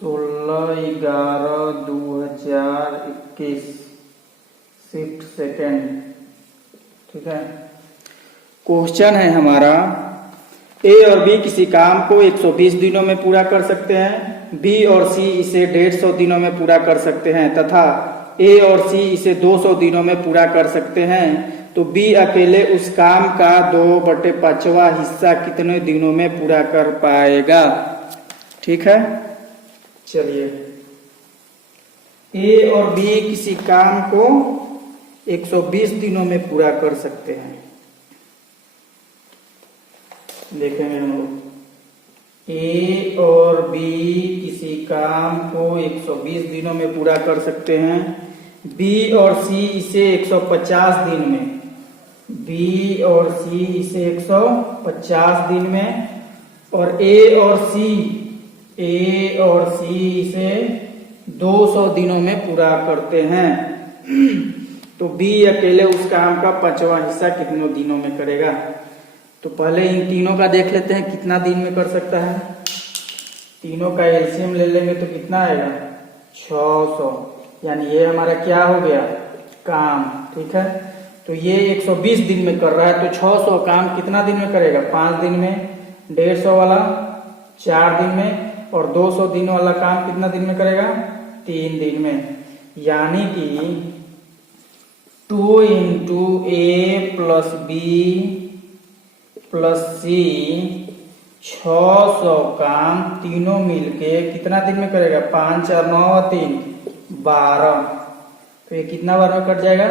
16/11/2021 shift second. ठीक है, question है हमारा, ए और बी किसी काम को 120 दिनों में पूरा कर सकते हैं, बी और सी इसे 150 दिनों में पूरा कर सकते हैं तथा ए और सी इसे 200 दिनों में पूरा कर सकते हैं, तो बी अकेले उस काम का 2/5वां हिस्सा कितने दिनों में पूरा कर पाएगा। ठीक है, चलिए, ए और बी किसी काम को 120 दिनों में पूरा कर सकते हैं। देखेंगे हम लोग, ए और बी किसी काम को 120 दिनों में पूरा कर सकते हैं, बी और सी इसे 150 दिन में, बी और सी इसे 150 दिन में, और ए और सी इसे 200 दिनों में पूरा करते हैं, तो बी अकेले उस काम का 5वां हिस्सा कितने दिनों में करेगा। तो पहले इन तीनों का देख लेते हैं कितना दिन में कर सकता है। तीनों का एलसीएम ले लेंगे तो कितना आएगा, 600, यानी ये हमारा क्या हो गया, काम। ठीक है, तो ये 120 दिन में कर रहा है, तो 600 काम कितना दिन में करेगा, 5 दिन में, 150 वाला 4 दिन में, और 200 दिन वाला काम कितना दिन में करेगा, 3 दिन में। यानी कि 2 × A + B + C 600 काम तीनों मिलके कितना दिन में करेगा, 5 × 4 = 9 + 3 = 12। तो ये कितना बार में कट जाएगा,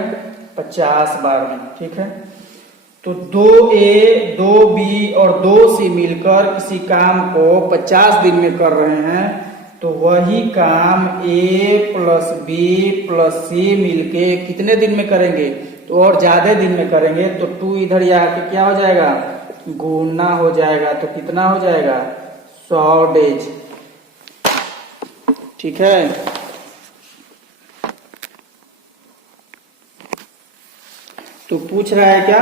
50 बार में। ठीक है, तो 2A 2B और 2C मिलकर किसी काम को 50 दिन में कर रहे हैं, तो वही काम A + B + C मिलके कितने दिन में करेंगे, तो और ज्यादा दिन में करेंगे। तो 2 इधर यहाँ के क्या हो जाएगा, गुना हो जाएगा, तो कितना हो जाएगा, 100 डेज। ठीक है, तो पूछ रहा है क्या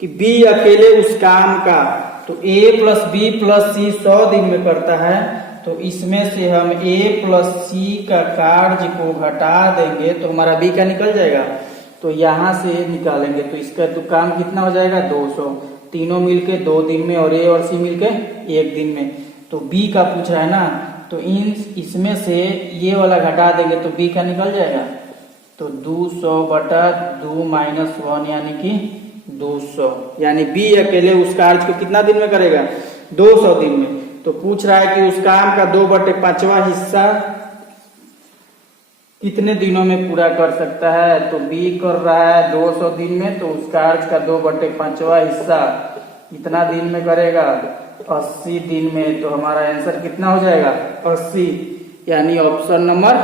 कि बी अकेले उस काम का, तो A + B + C 100 दिन में करता है, तो इसमें से हम A + C का कार्य को घटा देंगे तो हमारा B का निकल जाएगा। तो यहां से निकालेंगे तो इसका तो काम कितना हो जाएगा, 200, तीनों मिलके 2 दिन में और A और C मिलके 1 दिन में। तो B का पूछ रहा है ना, तो इसमें से ये वाला घटा देंगे तो B का निकल जाएगा। तो 200/2 - 1 यानी कि 200, यानी B अकेले उस कार्य को कितना दिन में करेगा, 200 दिन में। तो पूछ रहा है कि उस काम का 2/5वां हिस्सा कितने दिनों में पूरा कर सकता है। तो B कर रहा है 200 दिन में, तो उस कार्य का 2/5वां हिस्सा कितना दिन में करेगा, 80 दिन में। तो हमारा आंसर कितना हो जाएगा, 80, यानी option number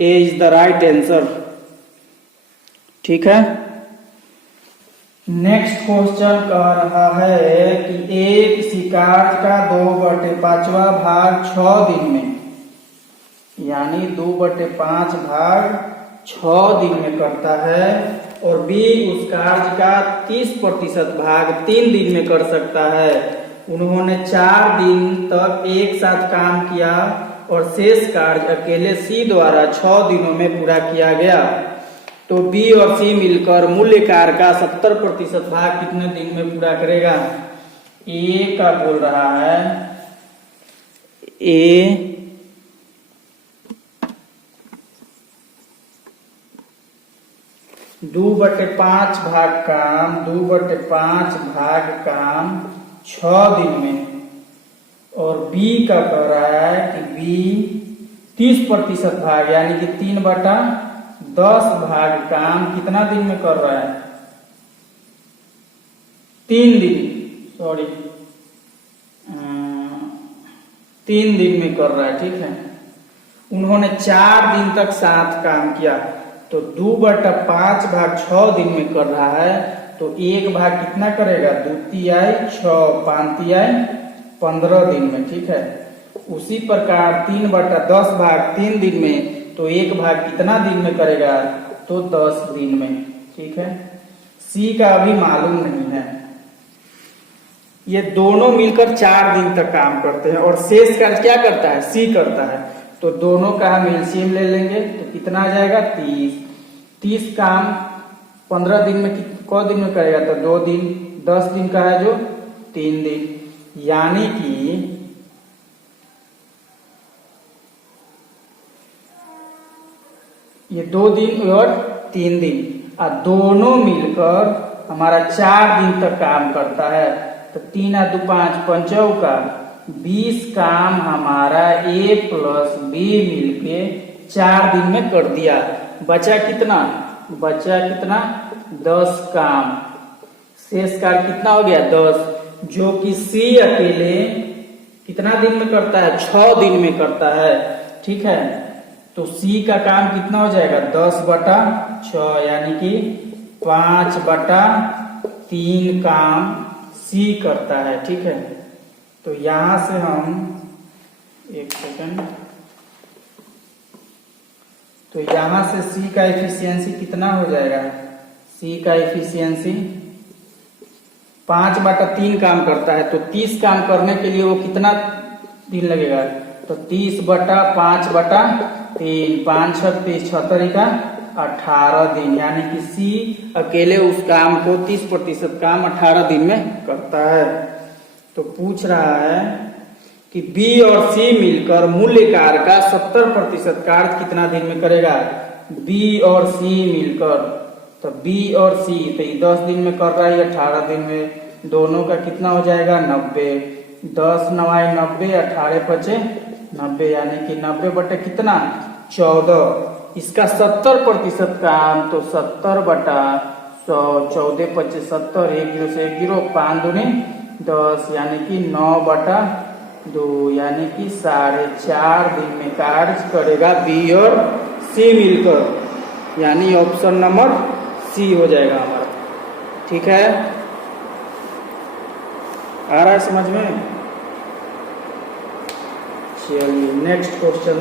A is the right answer. ठीक है, नेक्स्ट क्वेश्चन कह रहा है कि A किसी कार्य का 2/5वां भाग 6 दिन में, यानी 2/5 भाग 6 दिन में करता है, और B उस कार्य का 30% भाग 3 दिन में कर सकता है। उन्होंने 4 दिन तक एक साथ काम किया और शेष कार्य अकेले C द्वारा 6 दिनों में पूरा किया गया। तो B और C मिलकर मूल्य कार्य का 70% भाग कितने दिन में पूरा करेगा। A का बोल रहा है, A 2/5 भाग काम 6 दिन में, और B का कह रहा है कि B 30% भाग यानी कि 3/10 भाग काम कितना दिन में कर रहा है, 3 दिन में कर रहा है। ठीक है, उन्होंने 4 दिन तक साथ काम किया, तो 2/5 भाग 6 दिन में कर रहा है, तो 1 भाग कितना करेगा, 2 × 6 5 × 15 दिन में। ठीक है, उसी प्रकार 3/10 भाग 3 दिन में, तो 1 भाग कितना दिन में करेगा, तो 10 दिन में। ठीक है, C का अभी मालूम नहीं है। ये दोनों मिलकर 4 दिन तक काम करते हैं और शेष कार्य क्या करता है, सी करता है। तो दोनों का हम एलसीएम ले लेंगे तो कितना आ जाएगा 30। 30 काम 15 दिन में क दिन में करेगा तो 2 दिन, 10 दिन का है जो 3 दिन, यानी कि ये 2 दिन और 3 दिन और दोनों मिलकर हमारा 4 दिन तक काम करता है। तो 3 और 2 5 पंचों का 20 काम हमारा ए प्लस बी मिलके 4 दिन में कर दिया। बचा कितना, 10 काम। शेष कार्य कितना हो गया 10, जो कि सी अकेले कितना दिन में करता है, 6 दिन में करता है। ठीक है, तो सी का काम कितना हो जाएगा 10/6, यानी कि 5/3 काम सी करता है। ठीक है, तो यहां से हम एक सेकंड, तो यहां से सी का एफिशिएंसी कितना हो जाएगा, सी का एफिशिएंसी 5/3 काम करता है। तो 30 काम करने के लिए वो कितना दिन लगेगा, तो 30/5/3, 5 6 30, 76 का 18 दिन, यानी कि सी अकेले उस काम को 30% काम 18 दिन में करता है। तो पूछ रहा है कि बी और सी मिलकर मूल्य कार्य का 70% कार्य कितना दिन में करेगा। बी और सी मिलकर, तो बी और सी तो ये 10 दिन में कर रहा है, 18 दिन में, दोनों का कितना हो जाएगा 90। 10 9 90, 18 5 90, यानी कि 90 बटे कितना 14। इसका 70% काम, तो 70/100, 14 25 70, 1 0 से 1 0, 5 दूनी 10, यानी कि 9/2, यानी कि 4.5 दिन में कार्य करेगा बी और सी मिलकर, यानी ऑप्शन नंबर सी हो जाएगा हमारा। ठीक है, आ रहा है समझ में। चलिए नेक्स्ट क्वेश्चन,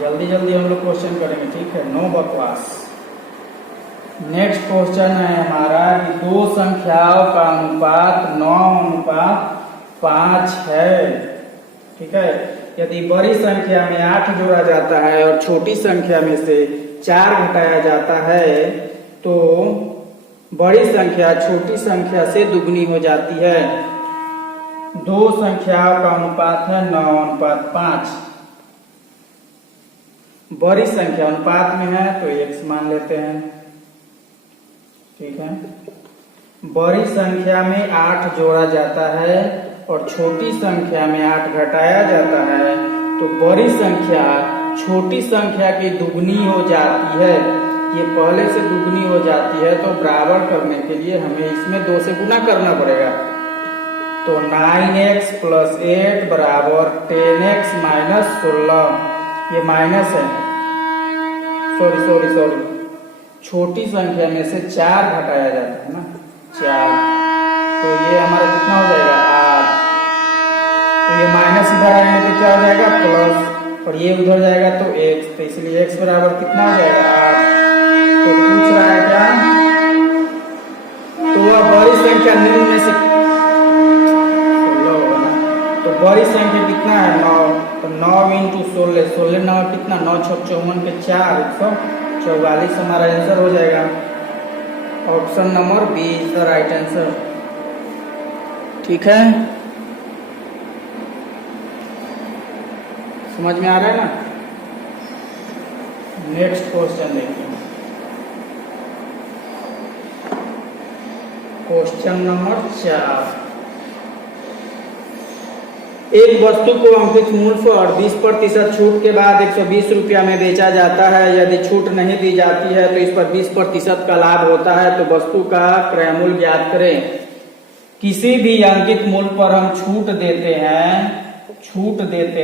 जल्दी जल्दी हम लोग क्वेश्चन करेंगे। ठीक है, नो बकवास। नेक्स्ट क्वेश्चन है हमारा कि 2 संख्याओं का अनुपात 9:5 है। ठीक है, यदि बड़ी संख्या में 8 जोड़ा जाता है और छोटी संख्या में से 4 घटाया जाता है तो बड़ी संख्या छोटी संख्या से दुगनी हो जाती है। 2 संख्याओं का अनुपात है 9:5। बड़ी संख्या अनुपात में है तो x मान लेते हैं। ठीक है, बड़ी संख्या में 8 जोड़ा जाता है और छोटी संख्या में 8 घटाया जाता है तो बड़ी संख्या छोटी संख्या की दुगनी हो जाती है। ये पहले से दुगनी हो जाती है, तो बराबर करने के लिए हमें इसमें 2 से गुना करना पड़ेगा। तो 9x + 8 बराबर 10x - 16, ये माइनस है, सॉरी, छोटी संख्या में से 4 घटाया जाता है ना, 4, तो ये हमारा कितना हो जाएगा 8। तो ये माइनस इधर आएंगे तो क्या हो जाएगा प्लस, और ये उधर जाएगा तो x, तो इसलिए x बराबर कितना हो जाएगा 8। तो पूछ रहा है क्या, तो वह बड़ी संख्या निम्न में से 16 होगा ना, तो बड़ी संख्या कितना है 9, तो 9 × 16, 16 9 कितना 9 6 54 के 4, 144 हमारा आंसर हो जाएगा। Option number B is the right answer. ठीक है, समझ में आ रहा है ना। नेक्स्ट क्वेश्चन देखिए, क्वेश्चन नंबर 4। एक वस्तु को अंकित मूल्य पर 20% छूट के बाद 120 रुपया में बेचा जाता है। यदि छूट नहीं दी जाती है तो इस पर 20% का लाभ होता है। तो वस्तु का क्रय मूल्य ज्ञात करें। किसी भी अंकित मूल्य पर हम छूट देते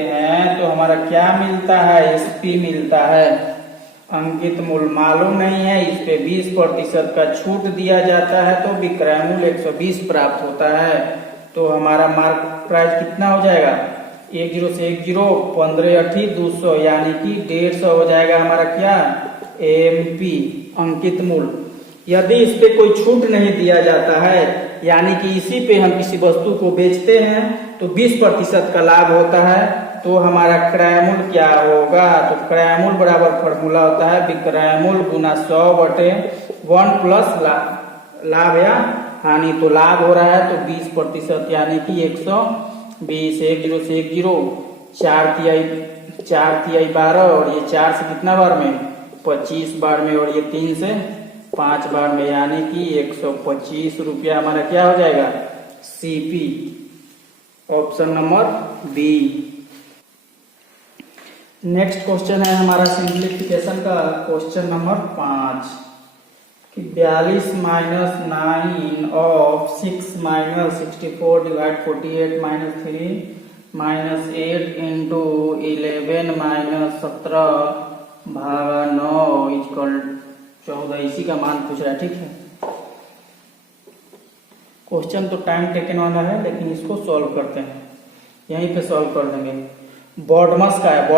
हैं तो हमारा क्या मिलता है, एसपी मिलता है। अंकित मूल्य मालूम नहीं है, इस पे 20% का छूट दिया जाता है तो विक्रय मूल्य 120 प्राप्त होता है। तो हमारा मार्क प्राइस कितना हो जाएगा, 1 0 से 1 0, 15 8 200, यानी कि 150 हो जाएगा हमारा क्या, एमपी अंकित मूल्य। यदि इस पे कोई छूट नहीं दिया जाता है, यानी कि इसी पे हम किसी वस्तु को बेचते हैं तो 20% का लाभ होता है, तो हमारा क्रय मूल्य क्या होगा? तो क्रय मूल्य बराबर फॉर्मूला होता है विक्रय मूल्य गुना 100/1 प्लस लाभ या हानि। तो लाभ हो रहा है तो 20%, यानी कि 120, 10 से 10, 4 तिहाई 12, और ये 4 से कितना बार में? 25 बार में, और ये 3 से 5 बार में, यानी कि 125 रुपया हमारा क्या हो जाएगा? CP, option number B. Next question है हमारा सिंप्लीफिकेशन का क्वेश्चन नंबर 5 कि 42 - 9 ऑफ 6 - 64 डिवाइड 48 - 3 - 8 इंटू 11 - 17 भागा 9 इक्वल 14, इसी का मान पूछ रहा है। ठीक है, क्वेश्चन तो टाइम टेकन वाला है, लेकिन इसको सॉल्व करते हैं, यहीं पे सॉल्व कर देंगे। बॉडमास का है,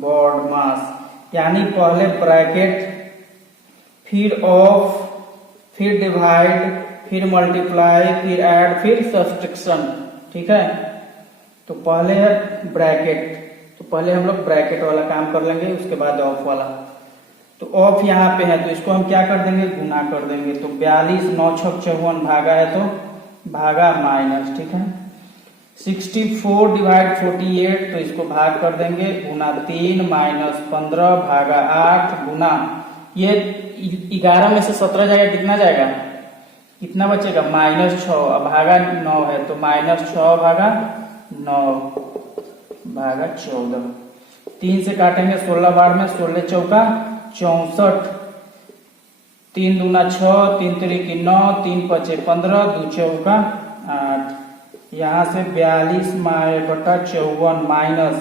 बॉडमास यानी पहले ब्रैकेट, फिर ऑफ, फिर डिवाइड, फिर मल्टीप्लाई, फिर ऐड, फिर सब्सट्रैक्शन। ठीक है, तो पहले है ब्रैकेट, तो पहले हम लोग ब्रैकेट वाला काम कर लेंगे, उसके बाद ऑफ वाला। तो ऑफ यहाँ पे है तो इसको हम क्या कर देंगे? गुना कर देंगे। तो 42 - 9 × 54 भागा है तो भागा माइनस। ठीक है, 64 डिवाइड 48 तो इसको भाग कर देंगे, गुना 3 - 15 भागा 8 गुना ये 11 में से 17 जाएगा, कितना जाएगा? कितना बचेगा? -6, अब भागा 9 है तो -6 भागा 9 भागा 14। 3 से काटेंगे 16 बार में, 16 चौका 64, 3 दूना 6, 3 तिरिकी 9, 3 पचे 15, 2 चौका 8। यहाँ से 42/54 माइनस,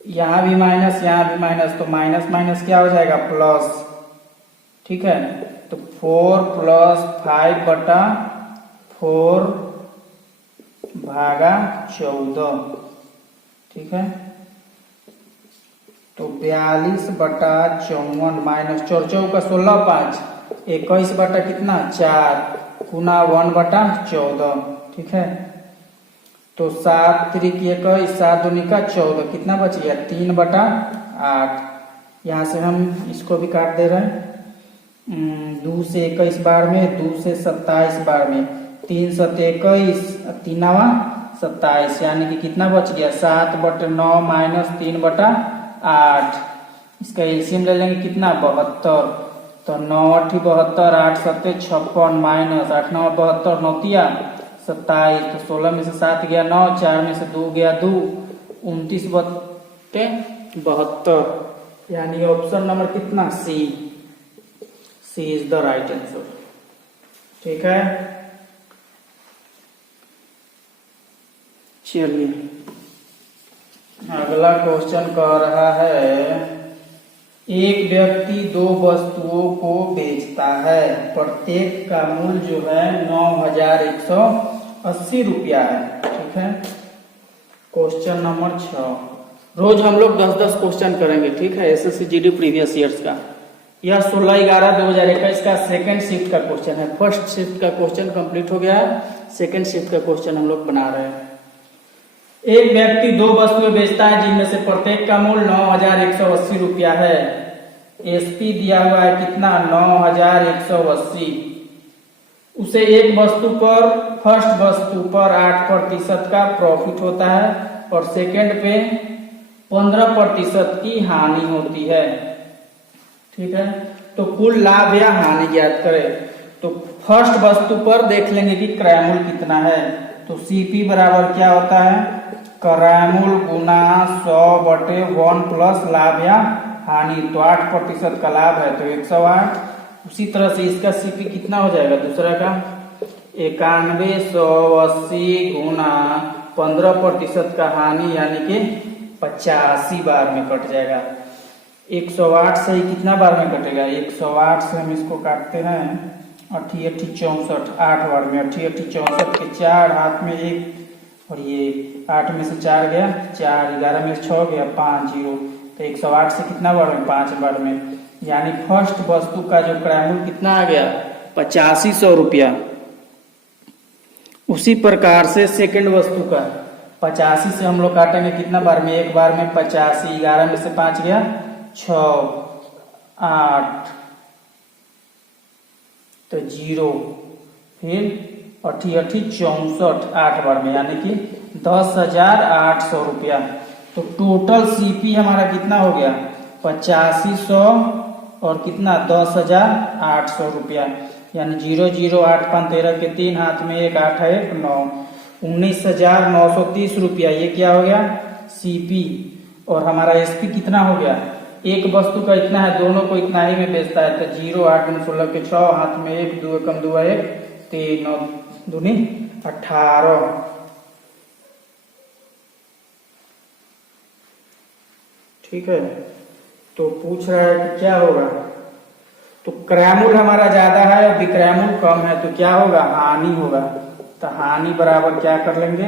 यहाँ भी माइनस, यहाँ भी माइनस, तो माइनस माइनस क्या हो जाएगा? प्लस। ठीक है, तो 4 + 5/4 भागा 14। ठीक है, तो 42/54 माइनस 4 चौका 16, 5 21 बटा कितना? 4 गुना 1/14। ठीक है, तो 7 तिरिकी 21, 7 दूनी का 14, कितना बच गया? 3/8। यहाँ से हम इसको भी काट दे रहे हैं, 2 से 21 बार में, 2 से 27 बार में, 3 × 7 = 21, 3 × 27, यानी कि कितना बच गया? 7/9 माइनस 3/8। इसका एलसीएम ले लेंगे, कितना? 72, तो 9 × 8 = 72, 8 × 7 = 56 माइनस 8 × 9 = 72, 9 × 27, तो 16 में से 7 गया 9, 4 में से 2 गया 2, 29/72, यानी ऑप्शन नंबर कितना? सी इज द राइट आंसर। ठीक है, चलिए अगला क्वेश्चन कह रहा है एक व्यक्ति 2 वस्तुओं को बेचता है, प्रत्येक का मूल्य जो है 9,180 रुपया है। ठीक है, क्वेश्चन नंबर 6। रोज हम लोग 10-10 क्वेश्चन करेंगे। ठीक है, एसएससी जीडी प्रीवियस ईयर्स का। यह 16/11/2021 का सेकंड शिफ्ट का क्वेश्चन है। फर्स्ट शिफ्ट का क्वेश्चन कंप्लीट हो गया है, सेकंड शिफ्ट का क्वेश्चन हम लोग बना रहे हैं। एक व्यक्ति 2 वस्तुएं बेचता है जिनमें से प्रत्येक का मूल्य 9,180 रुपया है। एसपी दिया हुआ है कितना? 9,180। उसे एक वस्तु पर, फर्स्ट वस्तु पर 8% का प्रॉफिट होता है और सेकंड पे 15% की हानि होती है। ठीक है, तो कुल लाभ या हानि ज्ञात करें। तो फर्स्ट वस्तु पर देख लेंगे कि क्रय मूल्य कितना है। तो सीपी बराबर क्या होता है? क्रय मूल्य गुना 100/1 प्लस लाभ या हानि। तो 8% का लाभ है तो 108। उसी तरह से इसका सीपी कितना हो जाएगा दूसरा का? 9180 गुना 15% का हानि, यानी कि 85 बार में कट जाएगा। 108 से ही कितना बार में कटेगा? 108 से हम इसको काटते हैं 88 64, 8 बार में। 88 64 के 4, हाथ में 1 और ये 8 में से 4 गया 4, 11 में से 6 गया 5, 0, तो 108 से कितना बार में, 5 बार में, यानी फर्स्ट वस्तु का जो क्रय मूल्य कितना आ गया, 8500 रुपया। उसी प्रकार से सेकंड वस्तु का 85 से हम लोग काटेंगे कितना बार में, एक बार में 85, 11 में से 5 गया 6, 8 तो 0, फिर 88 64, 8 बार में, यानी कि 10,800 रुपया। तो टोटल सीपी हमारा कितना हो गया, 8500 और कितना 10,800 रुपया, यानी 0 0 8 5 13 के 3 हाथ में 1 8 1 9, 19,930 रुपया। ये क्या हो गया, सीपी। और हमारा एसपी कितना हो गया, एक वस्तु का इतना है, दोनों को इतना ही में बेचता है, तो 0 8 गुना 16 के 6, हाथ में 1 2 कम 2 1 3 9 दूनी 18। ठीक है, तो पूछ रहा है कि क्या होगा, तो क्रय मूल्य हमारा ज्यादा है और विक्रय मूल्य कम है, तो क्या होगा, हानि होगा। तो हानि बराबर क्या कर लेंगे,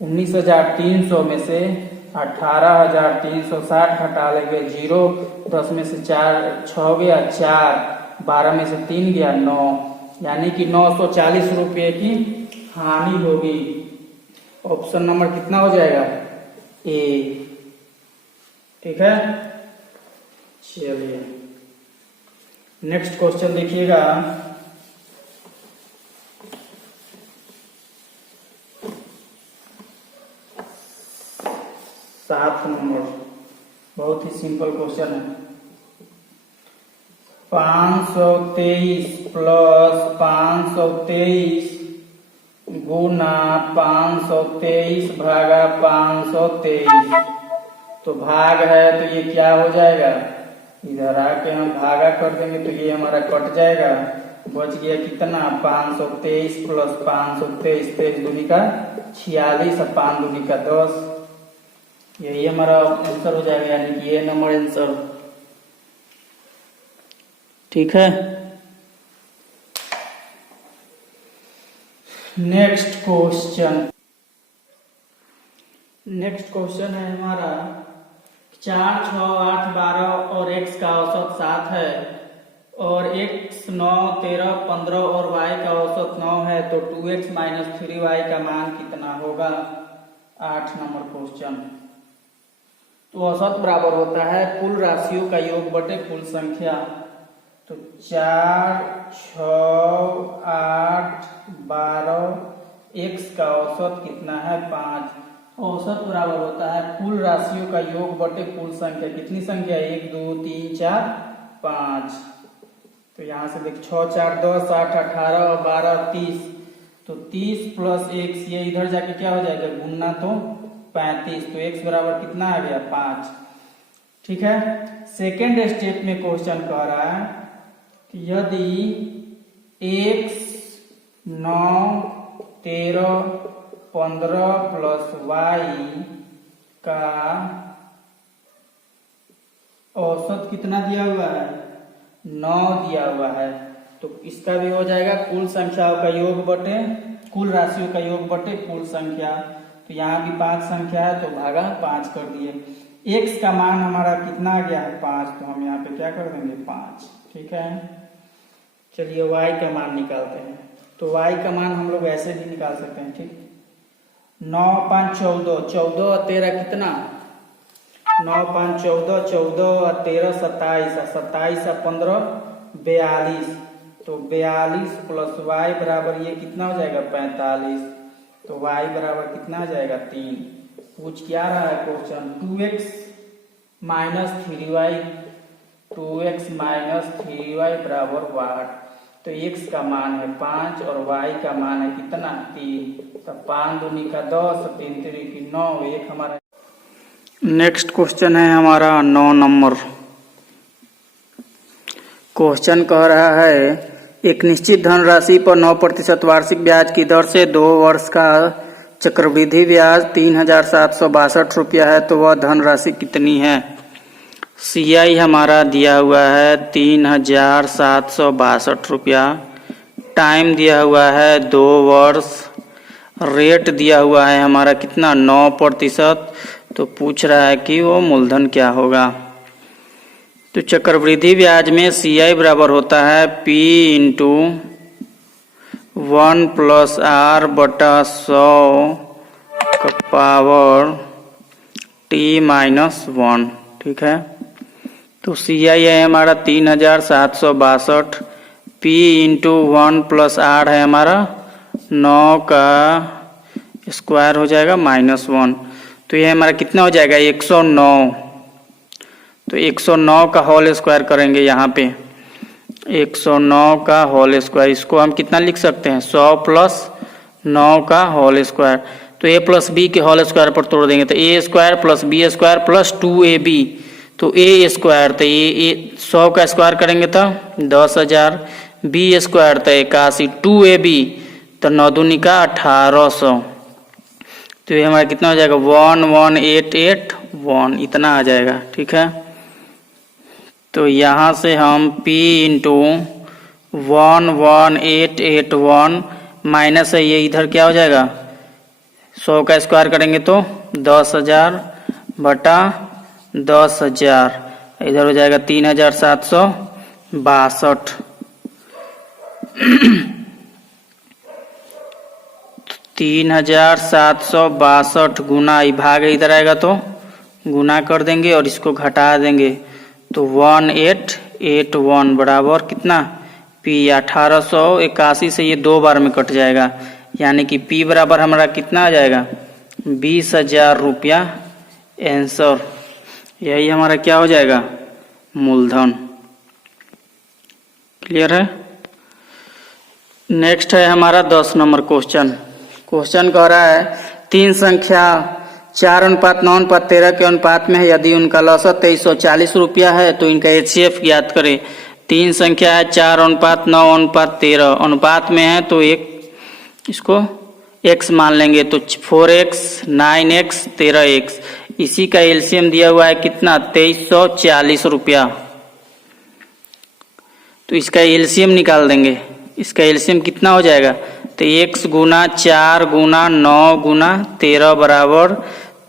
19,300 में से 18,360 हटा लेंगे, 0 10 में से 4 6 गया 4, 12 में से 3 गया 9, यानी कि 940 रुपये की हानि होगी। ऑप्शन नंबर कितना हो जाएगा, ए। ठीक है, चलिए नेक्स्ट क्वेश्चन देखिएगा। सात नंबर, बहुत ही सिंपल क्वेश्चन है। 523 प्लस 523 गुना 523 भागा 523, तो भाग है तो ये क्या हो जाएगा, इधर आके हम भागा कर देंगे तो ये हमारा कट जाएगा, बच गया कितना 523 प्लस 523, 23 दूनी का 46 और 5 दूनी का 10, यही हमारा आंसर हो जाएगा, यानी कि ये नंबर आंसर। ठीक है, नेक्स्ट क्वेश्चन। नेक्स्ट क्वेश्चन है हमारा 4 6 8 12 और x का औसत 7 है और x 9 13 15 और y का औसत 9 है, तो 2x माइनस 3y का मान कितना होगा। 8 नंबर क्वेश्चन। तो औसत बराबर होता है कुल राशियों का योग बटे कुल संख्या। तो 4 6 8 12, x का औसत कितना है 5। औसत बराबर होता है कुल राशियों का योग बटे कुल संख्या। कितनी संख्या, 1 2 3 4 5। तो यहाँ से देख 6 4 10 8 18 और 12 30, तो 30 प्लस x, ये इधर जाके क्या हो जाएगा गुना, तो 35, तो x बराबर कितना आ गया 5। ठीक है, सेकेंड स्टेप में क्वेश्चन कह रहा है कि यदि x 9 13 15 प्लस y का औसत कितना दिया हुआ है 9 दिया हुआ है, तो इसका भी हो जाएगा कुल संख्याओं का योग बटे कुल राशियों का योग बटे कुल संख्या। तो यहाँ भी 5 संख्या है तो भागा 5 कर दिए। x का मान हमारा कितना आ गया है 5, तो हम यहाँ पे क्या कर देंगे 5। ठीक है, चलिए y का मान निकालते हैं। तो y का मान हम लोग ऐसे भी निकाल सकते हैं। ठीक, 9 5 14, 14 और 13 कितना, 9 5 14, 14 और 13 27, 27 और 15 42, तो 42 प्लस y बराबर ये कितना हो जाएगा 45, तो y बराबर कितना आ जाएगा 3। पूछ क्या रहा है question, 2x minus 3y, 2x minus 3y बराबर 8। तो x का मान है 5 और y का मान है कितना 3, तो 5 दूनी का 10, 3 3 की 9, एक हमारा। नेक्स्ट क्वेश्चन है हमारा 9 नंबर। क्वेश्चन कह रहा है एक निश्चित धनराशि पर 9% वार्षिक ब्याज की दर से 2 वर्ष का चक्रवृद्धि ब्याज 3,762 रुपया है, तो वह धनराशि कितनी है। CI हमारा दिया हुआ है 3,762 रुपया, टाइम दिया हुआ है 2 वर्ष, रेट दिया हुआ है हमारा कितना 9%, तो पूछ रहा है कि वो मूलधन क्या होगा। तो चक्रवृद्धि ब्याज में CI बराबर होता है P इंटू 1 + R बटा 100 का पावर T-1। ठीक है, तो CI है हमारा 3762, P इंटू 1 + R है हमारा 9 का स्क्वायर हो जाएगा -1, तो ये हमारा कितना हो जाएगा 109। तो 109 का होल स्क्वायर करेंगे यहाँ पे, 109 का होल स्क्वायर, इसको हम कितना लिख सकते हैं 100 + 9 का होल स्क्वायर। तो a + b के होल स्क्वायर पर तोड़ देंगे तो a² + b² + 2ab, तो a स्क्वायर तो ये 100 का स्क्वायर करेंगे तो 10,000, b² तो 81, 2ab तो 9 दूनी का 1800, तो ये हमारा कितना हो जाएगा 11881, इतना आ जाएगा। ठीक है, तो यहाँ से हम P इंटू 11881 माइनस है ये इधर क्या हो जाएगा 100 का स्क्वायर करेंगे तो 10,000 बटा 10,000, इधर हो जाएगा 3762। 3762 गुना भाग इधर आएगा तो गुना कर देंगे और इसको घटा देंगे तो 1881 बराबर कितना P 1881 से ये 2 बार में कट जाएगा, यानी कि P बराबर हमारा कितना आ जाएगा 20,000 रुपया आंसर। यही हमारा क्या हो जाएगा मूलधन। क्लियर है। नेक्स्ट है हमारा 10 नंबर क्वेश्चन। क्वेश्चन कह रहा है 3 संख्या 4:9:13 के अनुपात में है, यदि उनका लौसत 2340 रुपया है तो इनका HCF ज्ञात करें। 3 संख्या है 4:9:13 अनुपात में है तो एक इसको x मान लेंगे तो 4x 9x 13x, इसी का एलसीएम दिया हुआ है कितना 2340 रुपया, तो इसका एलसीएम निकाल देंगे। इसका एलसीएम कितना हो जाएगा तो x गुना 4 गुना 9 गुना 13 बराबर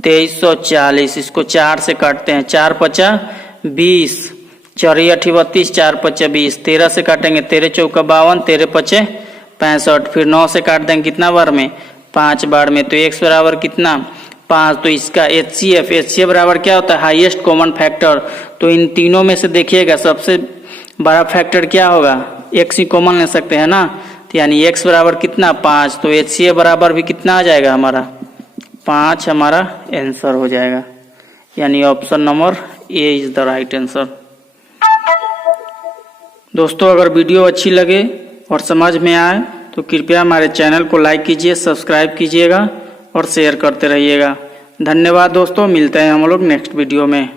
2340। इसको 4 से काटते हैं, 4 पचा 20, 4 8 32, 4 पचा 20, 13 से काटेंगे 13 चौका 52, 13 पचे 65, फिर 9 से काट देंगे कितना बार में 5 बार में, तो x बराबर कितना 5। तो इसका HCF बराबर क्या होता है हाईएस्ट कॉमन फैक्टर, तो इन तीनों में से देखिएगा सबसे बड़ा फैक्टर क्या होगा x ही कॉमन ले सकते हैं ना, तो यानी x बराबर कितना 5, तो HCF बराबर भी कितना आ जाएगा हमारा 5 हमारा आंसर हो जाएगा, यानी option number A is the right answer. दोस्तों अगर वीडियो अच्छी लगे और समझ में आए तो कृपया हमारे चैनल को लाइक कीजिए, सब्सक्राइब कीजिएगा और शेयर करते रहिएगा। धन्यवाद दोस्तों, मिलते हैं हम लोग नेक्स्ट वीडियो में।